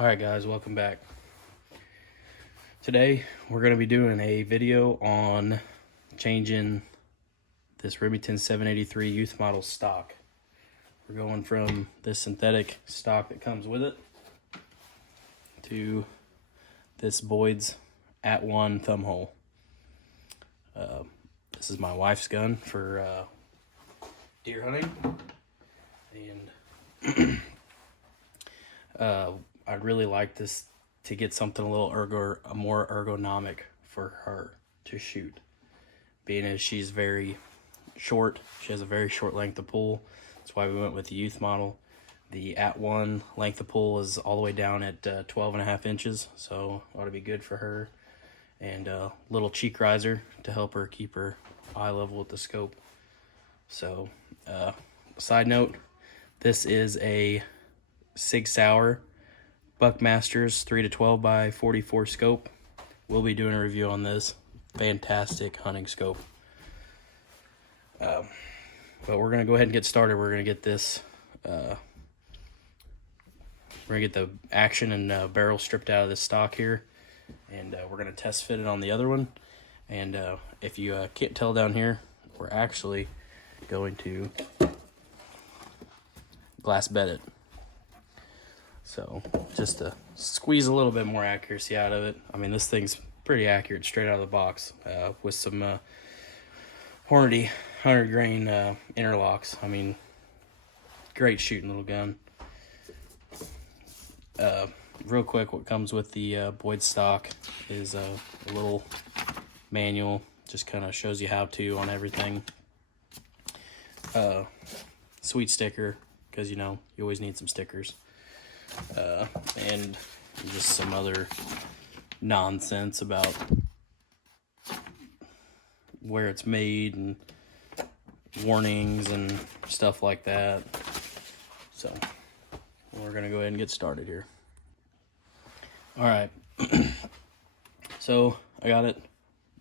Alright guys, welcome back. Today we're going to be doing a video on changing this Remington 783 youth model stock. We're going from this synthetic stock that comes with it to this boyds @1 thumb hole. This is my wife's gun for deer hunting, and I'd really like this to get something a little more ergonomic for her to shoot, being as she's very short. She has a very short length of pull. That's why we went with the youth model. The @1 length of pull is all the way down at 12.5 inches, so ought to be good for her. And a little cheek riser to help her keep her eye level with the scope. So side note, this is a Sig Sauer Buckmaster's 3-12 by 44 scope. We'll be doing a review on this fantastic hunting scope. But we're gonna go ahead and get started. We're gonna get this we're gonna get the action and barrel stripped out of this stock here, and we're gonna test fit it on the other one. And if you can't tell down here, we're actually going to glass bed it. So just to squeeze a little bit more accuracy out of it. I mean, this thing's pretty accurate straight out of the box with some Hornady 100 grain interlocks. I mean, great shooting little gun. Real quick, what comes with the Boyd stock is a little manual. Just kind of shows you how to on everything. Sweet sticker, because you know you always need some stickers. And just some other nonsense about where it's made and warnings and stuff like that. So we're gonna go ahead and get started here. All right. So I got it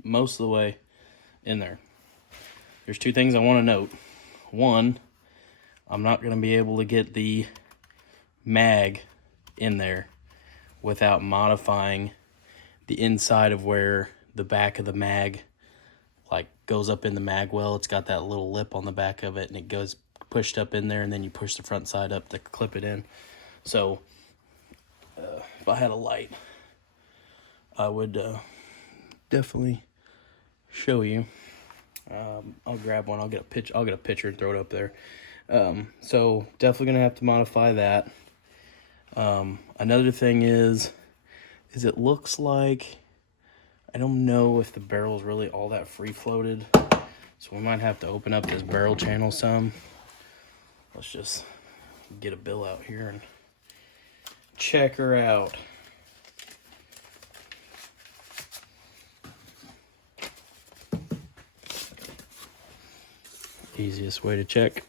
most of the way in there. There's two things I want to note. One, I'm not gonna be able to get the mag in there without modifying the inside of where the back of the mag like goes up in the mag well. It's got that little lip on the back of it, and it goes pushed up in there, and then you push the front side up to clip it in. So if I had a light, I would definitely show you. I'll grab one. I'll get a picture and throw it up there. So definitely gonna have to modify that. Another thing is it looks like, I don't know if the barrel is really all that free floated, so we might have to open up this barrel channel some. Let's just get a bill out here and check her out. Easiest way to check.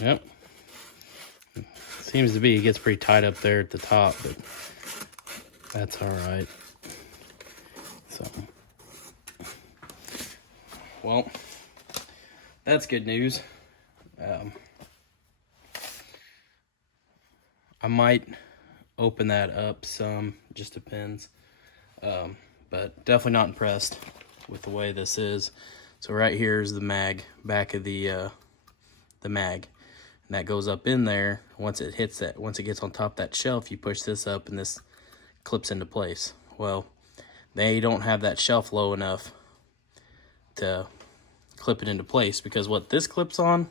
Yep. Seems to be, it gets pretty tight up there at the top, but that's all right. So, well, that's good news. I might open that up some, just depends. But definitely not impressed with the way this is. So right here is the mag, back of the mag. And that goes up in there. Once it gets on top of that shelf, you push this up and this clips into place. Well, they don't have that shelf low enough to clip it into place, because what this clips on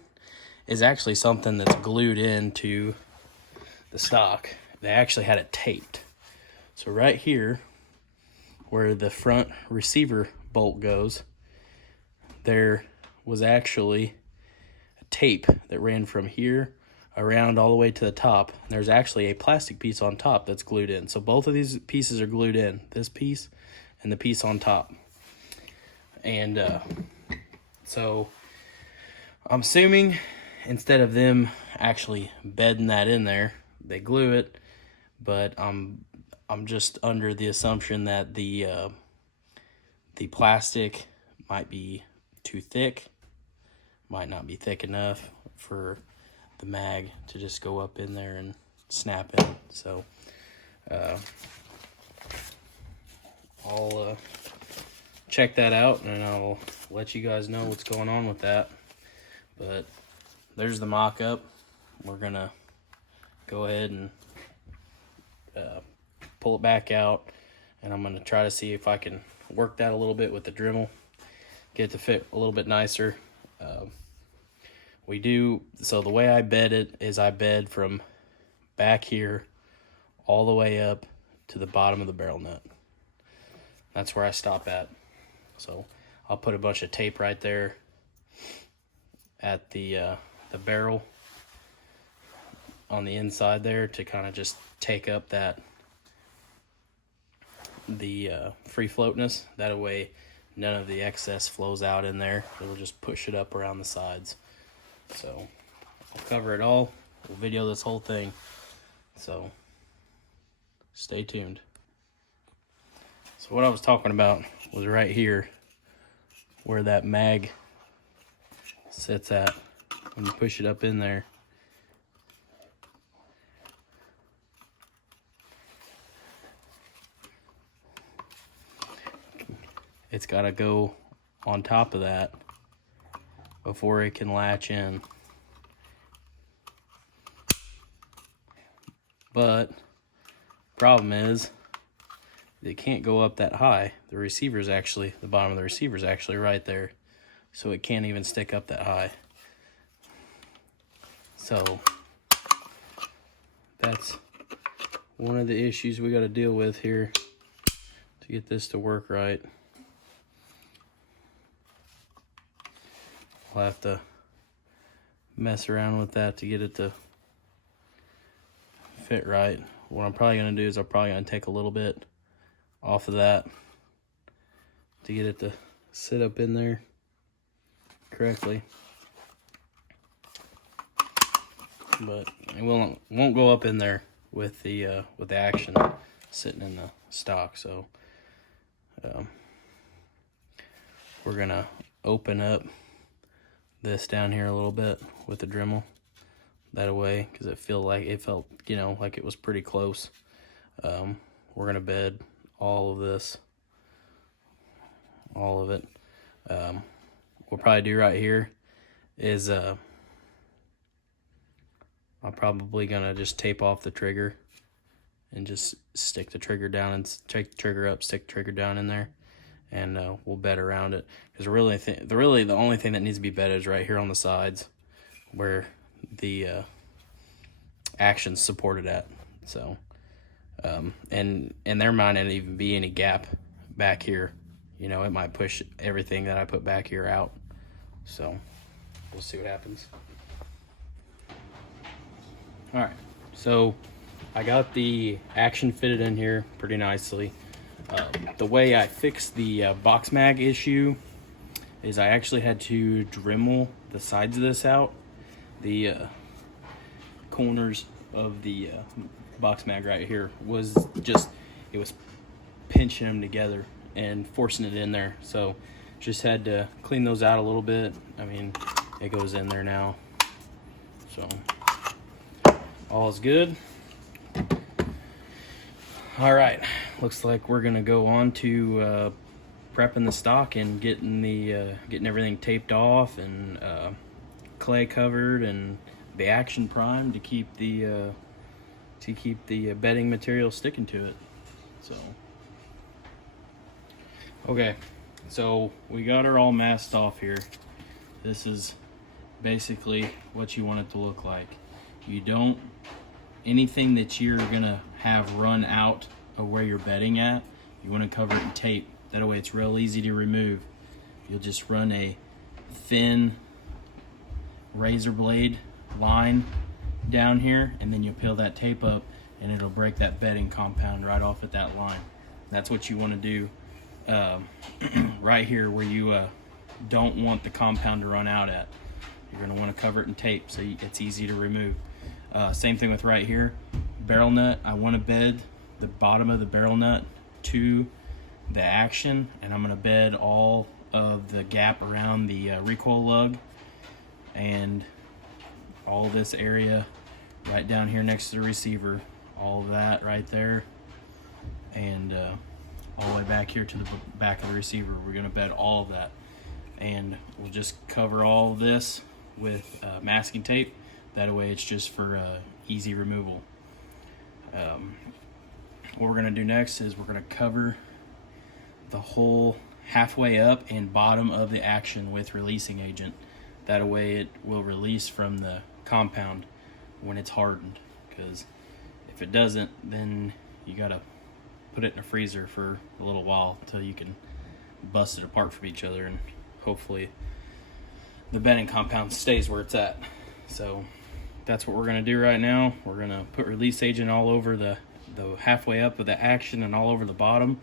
is actually something that's glued into the stock. They actually had it taped. So right here, where the front receiver bolt goes, there was actually tape that ran from here around all the way to the top. There's actually a plastic piece on top that's glued in. So both of these pieces are glued in, this piece and the piece on top. And so I'm assuming instead of them actually bedding that in there, they glue it. But I'm just under the assumption that the plastic might be too thick, might not be thick enough for the mag to just go up in there and snap in. So I'll check that out, and I'll let you guys know what's going on with that. But there's the mock-up. We're gonna go ahead and pull it back out, and I'm gonna try to see if I can work that a little bit with the Dremel, get it to fit a little bit nicer. So the way I bed it is I bed from back here all the way up to the bottom of the barrel nut. That's where I stop at. So I'll put a bunch of tape right there at the barrel on the inside there to kind of just take up the free floatness. That way none of the excess flows out in there. It'll just push it up around the sides. So I'll cover it all. We'll video this whole thing. So stay tuned. So what I was talking about was right here where that mag sits at. When you push it up in there, it's got to go on top of that before it can latch in. But problem is it can't go up that high. The bottom of the receiver is actually right there, so it can't even stick up that high. So that's one of the issues we got to deal with here to get this to work right. I'll have to mess around with that to get it to fit right. What I'm probably going to do is I'm probably going to take a little bit off of that to get it to sit up in there correctly. But it won't go up in there with the action sitting in the stock. So we're gonna open up this down here a little bit with the Dremel that way, because it felt like it was pretty close. We're gonna bed all of this, all of it. We'll probably do right here is I'm probably gonna just tape off the trigger and just stick the trigger down and take the trigger up, stick the trigger down in there, and we'll bed around it. Because the only thing that needs to be bedded is right here on the sides where the action's supported at. So and there might not even be any gap back here. You know, it might push everything that I put back here out. So we'll see what happens. All right, so I got the action fitted in here pretty nicely. The way I fixed the box mag issue is I actually had to Dremel the sides of this out. The corners of the box mag right here was it was pinching them together and forcing it in there. So just had to clean those out a little bit. I mean, it goes in there now. So all is good. All right, looks like we're gonna go on to prepping the stock and getting everything taped off and clay covered and the action primed to keep the bedding material sticking to it. So okay, so we got her all masked off here. This is basically what you want it to look like. Anything that you're gonna have run out of where you're bedding at, you want to cover it in tape. That way it's real easy to remove. You'll just run a thin razor blade line down here, and then you'll peel that tape up and it'll break that bedding compound right off at that line. That's what you want to do right here where you don't want the compound to run out at. You're going to want to cover it in tape so it's easy to remove. Same thing with right here, barrel nut. I want to bed the bottom of the barrel nut to the action, and I'm going to bed all of the gap around the recoil lug and all this area right down here next to the receiver, all of that right there, and all the way back here to the back of the receiver. We're going to bed all of that, and we'll just cover all of this with masking tape. That way it's just for easy removal. What we're going to do next is we're going to cover the whole halfway up and bottom of the action with releasing agent. That way it will release from the compound when it's hardened, because if it doesn't, then you got to put it in a freezer for a little while until you can bust it apart from each other, and hopefully the bedding compound stays where it's at. So that's what we're going to do right now. We're going to put release agent all over the halfway up of the action and all over the bottom.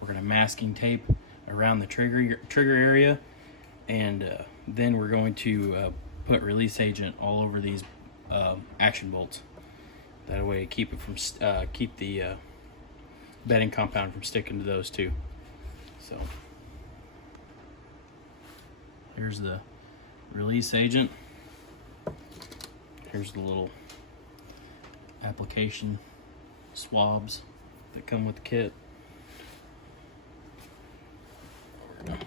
We're going to masking tape around the trigger area, and then we're going to put release agent all over these action bolts. That way keep the bedding compound from sticking to those too. So here's the release agent. Here's the little application swabs that come with the kit. I'm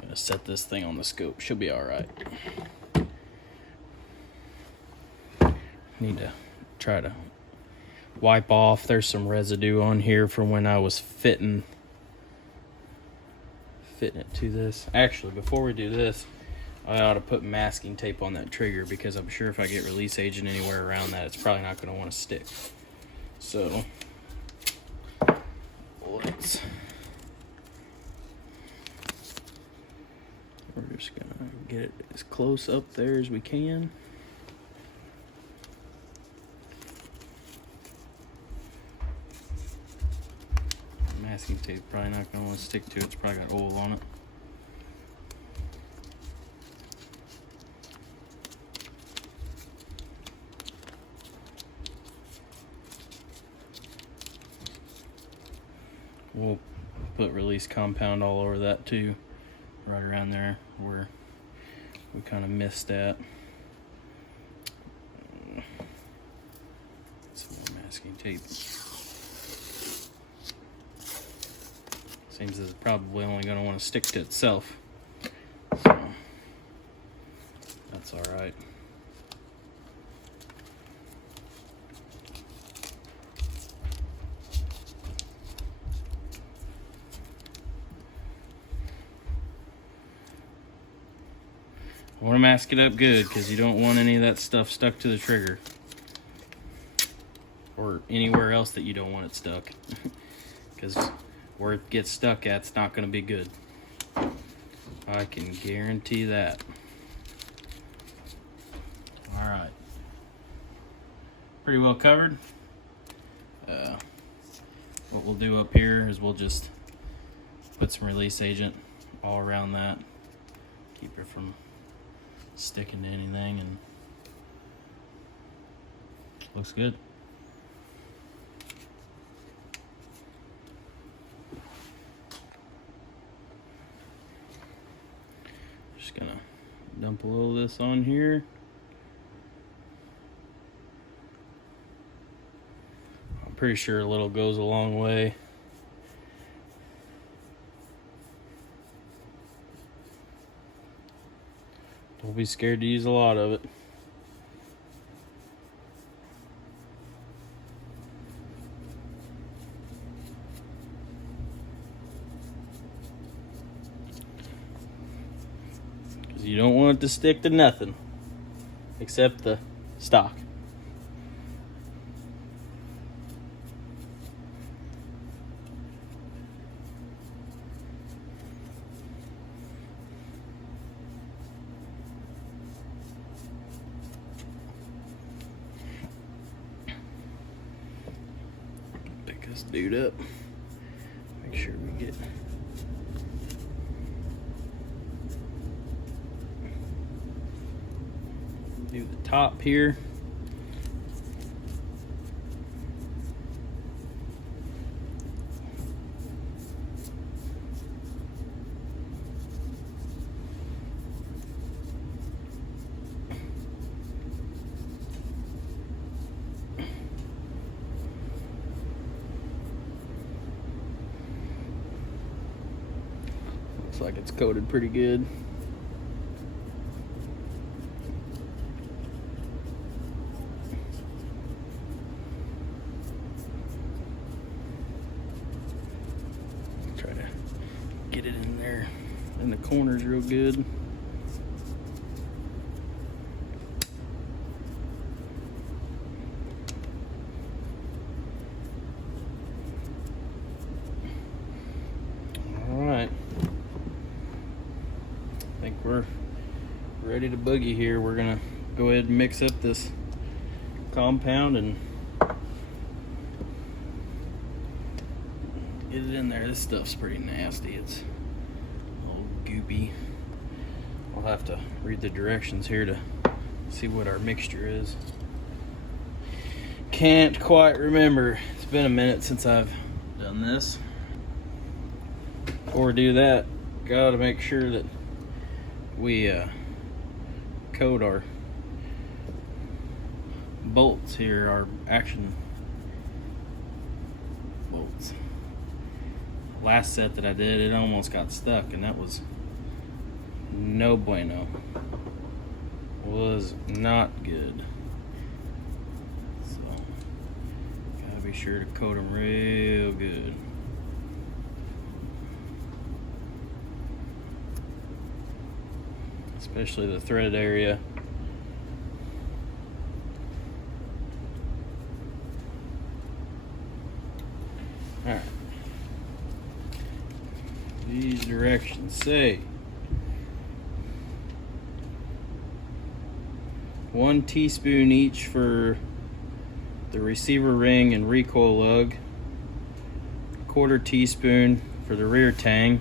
gonna set this thing on the scope. She'll be all right. Need to try to wipe off. There's some residue on here from when I was fitting it to this. Actually, before we do this, I ought to put masking tape on that trigger, because I'm sure if I get release agent anywhere around that, it's probably not going to want to stick. So we're just going to get it as close up there as we can. Masking tape probably not going to want to stick to it. It's probably got oil on it. We'll put release compound all over that too, right around there where we kind of missed at. Some more masking tape. Seems it's probably only going to want to stick to itself, so that's all right. I want to mask it up good, because you don't want any of that stuff stuck to the trigger or anywhere else that you don't want it stuck, because where it gets stuck at, it's not going to be good. I can guarantee that. All right, pretty well covered. What we'll do up here is we'll just put some release agent all around that, keep it from sticking to anything, and looks good. Just gonna dump a little of this on here. I'm pretty sure a little goes a long way. Don't be scared to use a lot of it. Because you don't want it to stick to nothing except the stock. This dude up. Make sure we get do the top here. Looks like it's coated pretty good. Try to get it in there in the corners real good. I think we're ready to boogie here. We're gonna go ahead and mix up this compound and get it in there. This stuff's pretty nasty. It's all goopy. I'll have to read the directions here to see what our mixture is. Can't quite remember. It's been a minute since I've done this. Before we do that, gotta make sure that we coat our bolts here, our action bolts. Last set that I did, it almost got stuck, and that was no bueno. Was not good. So gotta be sure to coat them real good. Especially the threaded area. All right. These directions say 1 teaspoon each for the receiver ring and recoil lug, 1/4 teaspoon for the rear tang.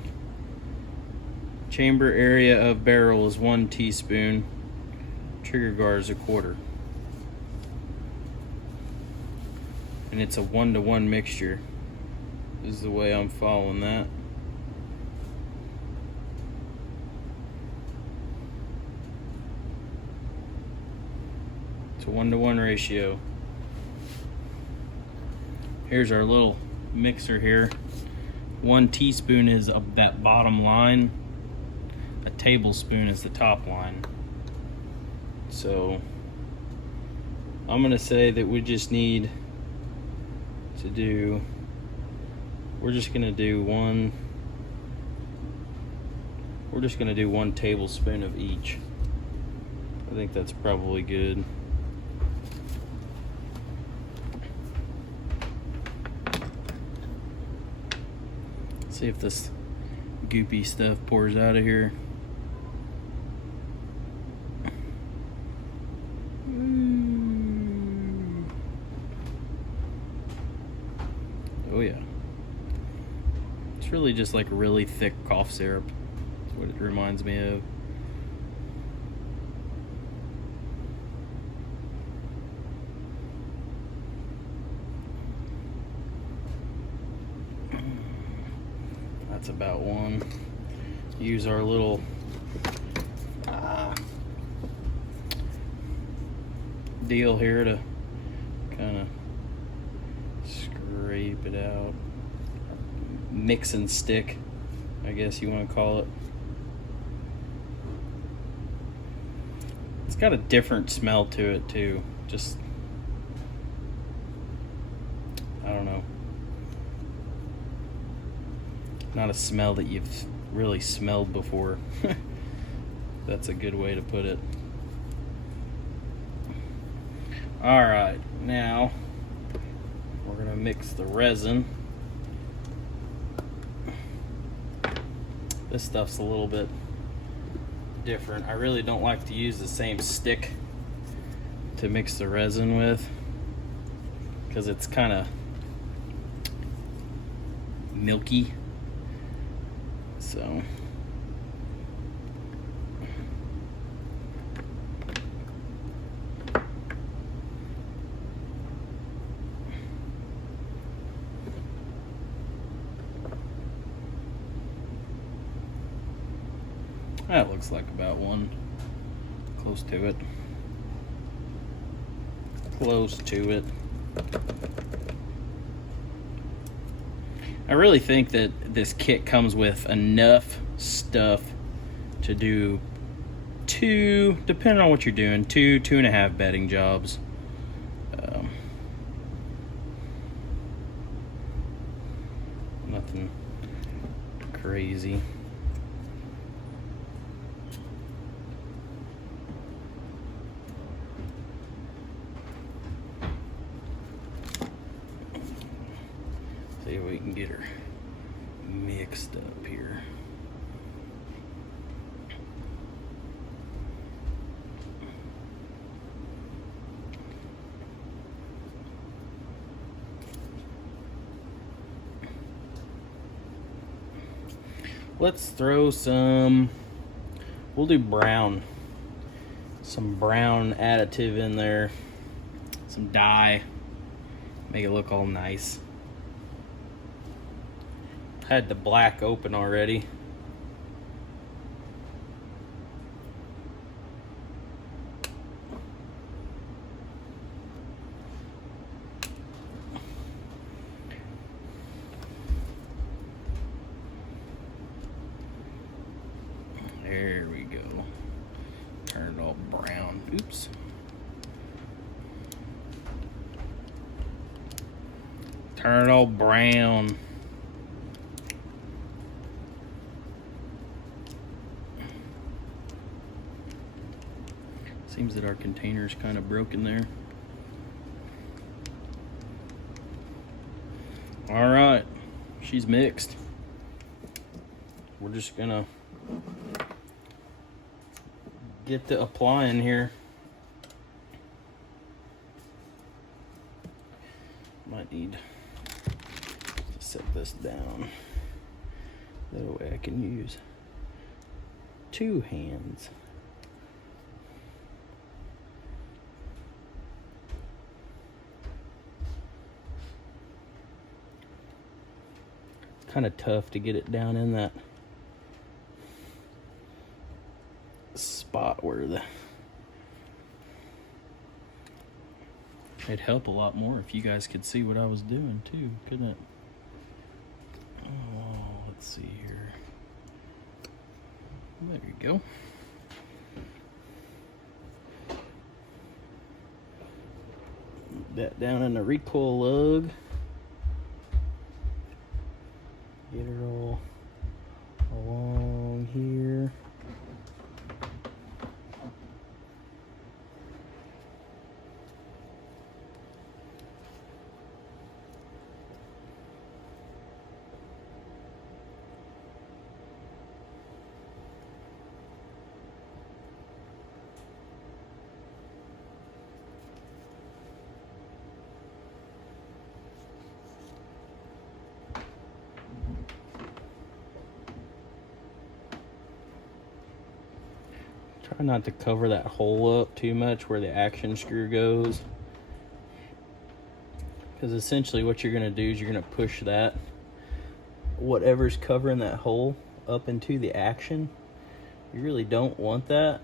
Chamber area of barrel is 1 teaspoon. Trigger guard is 1/4. And it's a 1-to-1 mixture. This is the way I'm following that. It's a 1-to-1 ratio. Here's our little mixer here. 1 teaspoon is of that bottom line. A tablespoon is the top line. So I'm gonna say that we just need to do, we're just gonna do 1 tablespoon of each. I think that's probably good. See if this goopy stuff pours out of here. Oh yeah. It's really just like really thick cough syrup. That's what it reminds me of. That's about 1. Use our little deal here to kind of scrape it out. Mix and stick, I guess you want to call it. It's got a different smell to it too. Just, I don't know. Not a smell that you've really smelled before. That's a good way to put it. All right, now we're gonna mix the resin. This stuff's a little bit different. I really don't like to use the same stick to mix the resin with because it's kind of milky. So that looks like about 1. Close to it. Close to it. I really think that this kit comes with enough stuff to do two, depending on what you're doing, 2.5 bedding jobs. Nothing crazy. See if we can get her mixed up here. Let's throw some, we'll do brown, some brown additive in there, some dye, make it look all nice. Had the black open already. There we go. Turn it all brown. Oops. Turn it all brown. Seems that our container's kind of broken there. All right, she's mixed. We're just gonna get the applying here. Might need to set this down. That way I can use 2 hands. Kind of tough to get it down in that spot where the, it'd help a lot more if you guys could see what I was doing too, couldn't it? Oh, let's see here. There you go. That down in the recoil lug. Get her all along here. Try not to cover that hole up too much where the action screw goes, because essentially what you're going to do is you're going to push that, whatever's covering that hole, up into the action. You really don't want that.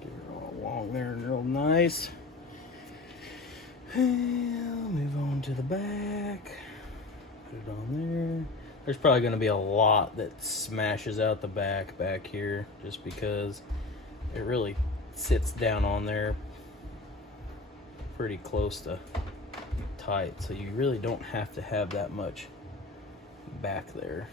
Get her all along there real nice. And move on to the back. Put it on there. There's probably going to be a lot that smashes out the back here, just because it really sits down on there pretty close to tight. So you really don't have to have that much back there.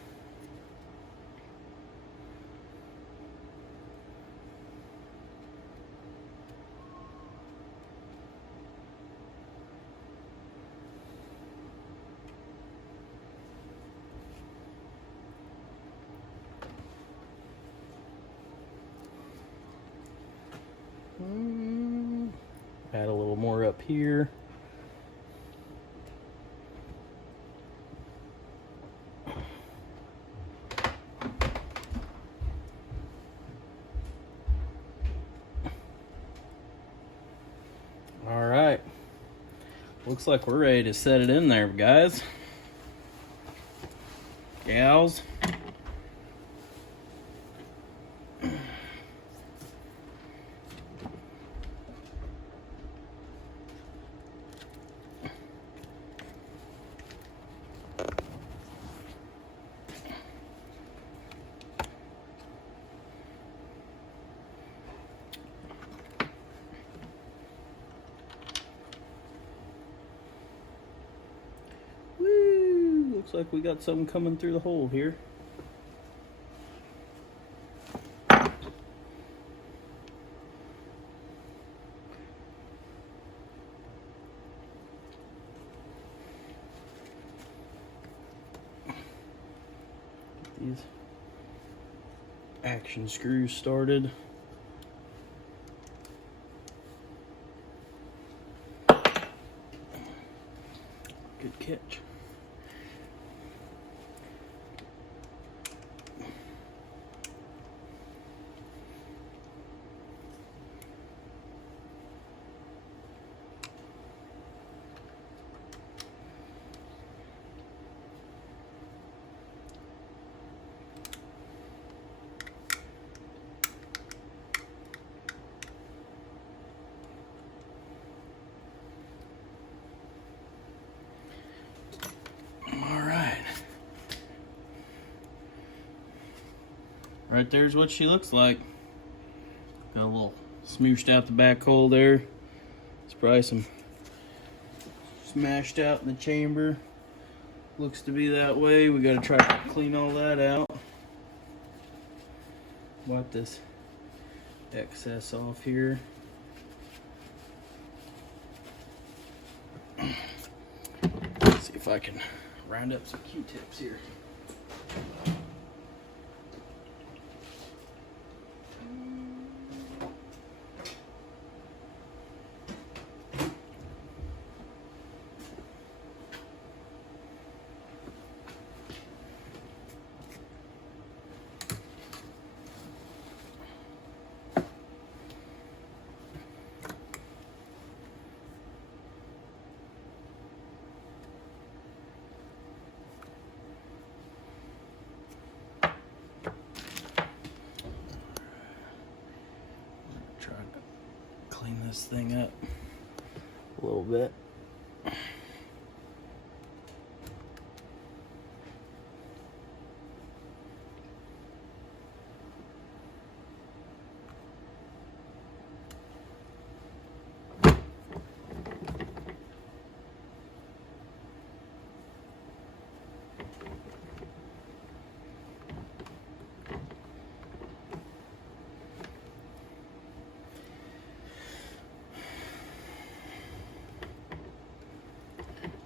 Add a little more up here. All right. Looks like we're ready to set it in there, guys. Gals. Woo! Looks like we got something coming through the hole here. These action screws started. Good catch. Right there's what she looks like. Got a little smooshed out the back hole there. It's probably some smashed out in the chamber. Looks to be that way. We gotta try to clean all that out. Wipe this excess off here. Let's see if I can round up some Q-tips here. Try to clean this thing up a little bit.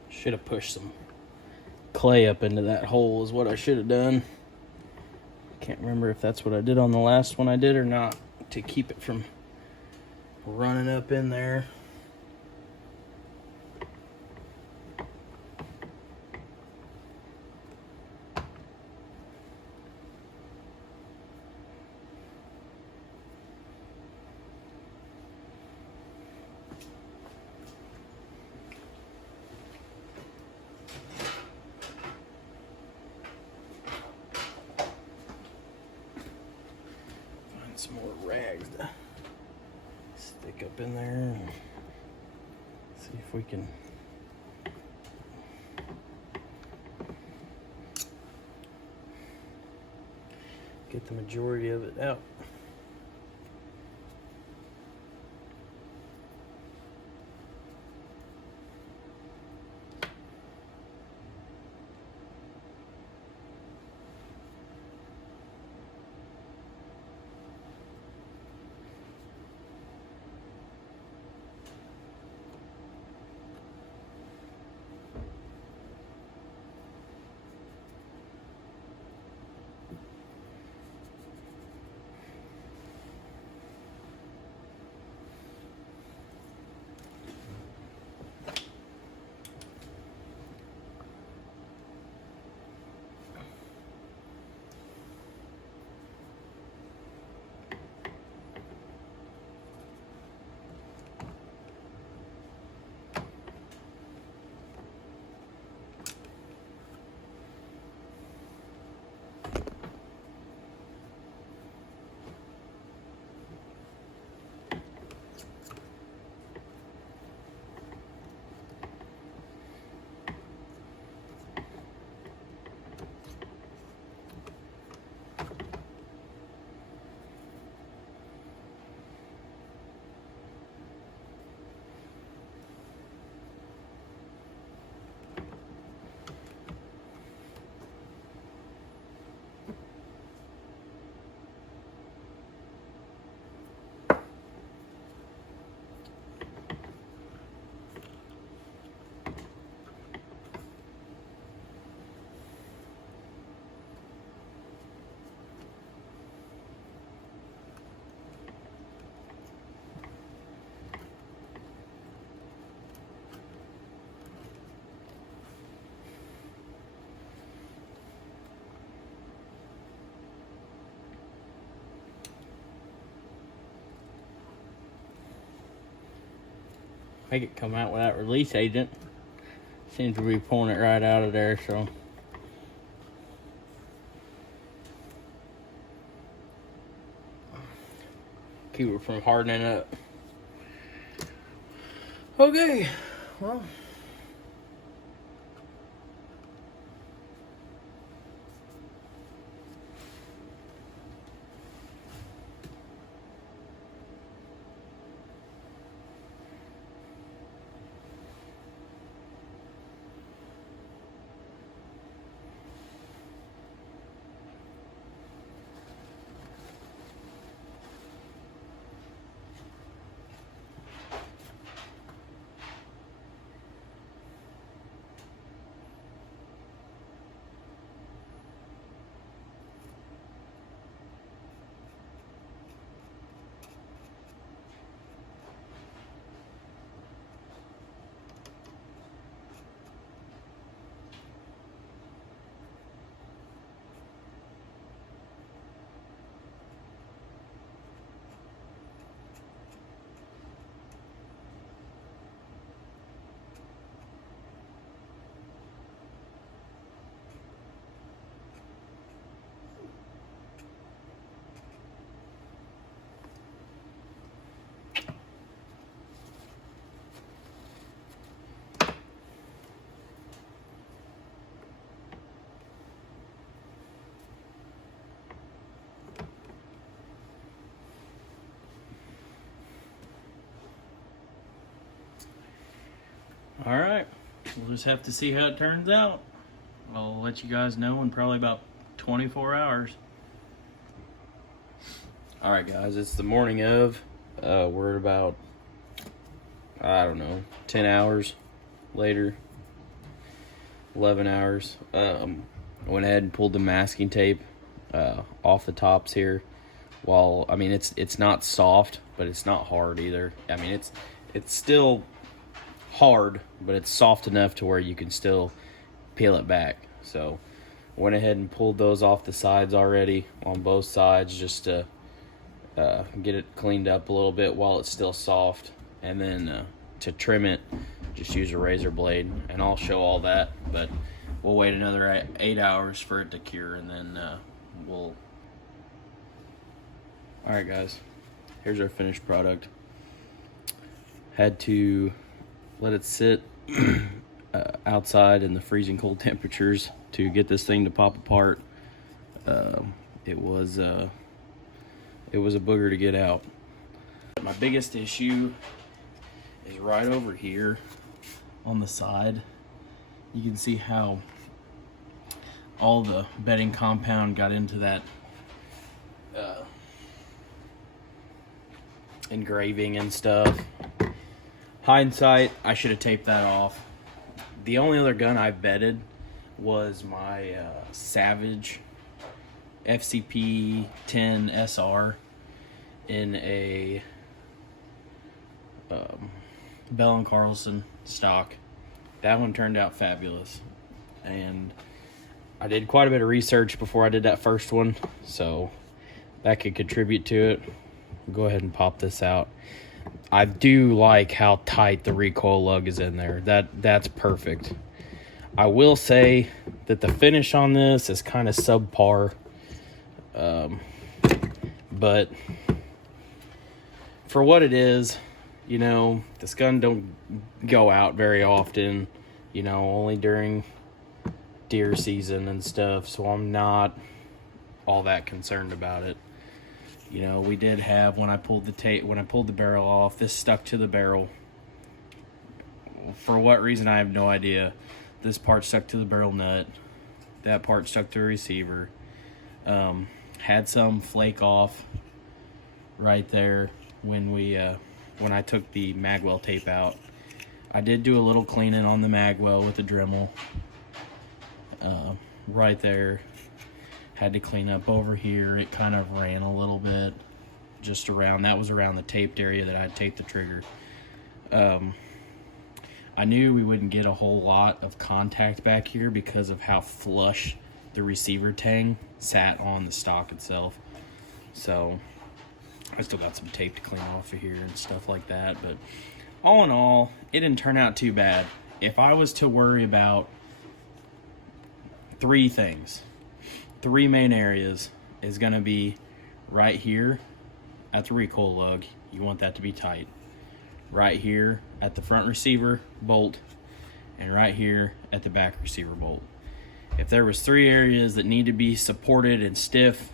Should have pushed some clay up into that hole is what I should have done. Can't remember if that's what I did on the last one I did or not, to keep it from running up in there. Some more rags to stick up in there and see if we can get the majority of it out. make it come out with that release agent. Seems to be pulling it right out of there, so. Keep it from hardening up. Okay, well. All right, we'll just have to see how it turns out. I'll let you guys know in probably about 24 hours. All right, guys, it's the morning of. We're at about, I don't know, 10 hours later, 11 hours. I went ahead and pulled the masking tape off the tops here. While, I mean, it's not soft, but it's not hard either. I mean, it's still hard, but it's soft enough to where you can still peel it back. So went ahead and pulled those off the sides already on both sides, just to get it cleaned up a little bit while it's still soft. And then to trim it, just use a razor blade, and I'll show all that, but we'll wait another 8 hours for it to cure, and then we'll. All right, guys, here's our finished product. Had to let it sit outside in the freezing cold temperatures to get this thing to pop apart. It was a booger to get out. My biggest issue is right over here on the side. You can see how all the bedding compound got into that engraving and stuff. Hindsight, I should have taped that off. The only other gun I've bedded was my Savage FCP 10 SR in a Bell & Carlson stock. That one turned out fabulous, and I did quite a bit of research before I did that first one, so that could contribute to it. Go ahead and pop this out. I do like how tight the recoil lug is in there. That's perfect. I will say that the finish on this is kind of subpar, but for what it is, you know, this gun don't go out very often, you know, only during deer season and stuff, so I'm not all that concerned about it. You know, we did have, when I pulled the barrel off, this stuck to the barrel. For what reason, I have no idea. This part stuck to the barrel nut. That part stuck to the receiver. Had some flake off right there when I took the magwell tape out. I did do a little cleaning on the magwell with the Dremel. Right there. Had to clean up over here. It kind of ran a little bit just around. That was around the taped area that I had taped the trigger. I knew we wouldn't get a whole lot of contact back here because of how flush the receiver tang sat on the stock itself. So I still got some tape to clean off of here and stuff like that, but all in all, it didn't turn out too bad. If I was to worry about three things, three main areas is going to be right here at the recoil lug. You want that to be tight. Right here at the front receiver bolt, and right here at the back receiver bolt. If there was three areas that need to be supported and stiff,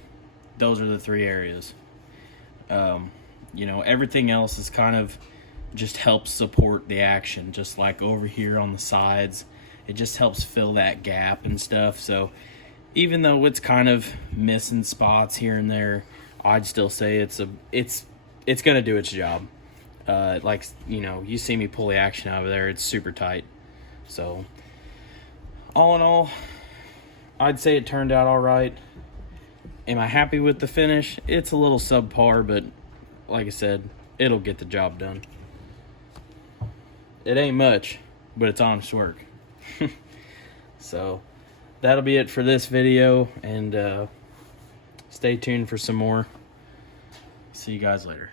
those are the three areas. You know, everything else is kind of just helps support the action, just like over here on the sides. It just helps fill that gap and stuff. So even though it's kind of missing spots here and there, I'd still say it's gonna do its job. Like, you know, you see me pull the action out of there, it's super tight. So all in all, I'd say it turned out all right. Am I happy with the finish? It's a little subpar, but like I said, it'll get the job done. It ain't much, but it's honest work. So that'll be it for this video, and stay tuned for some more. See you guys later.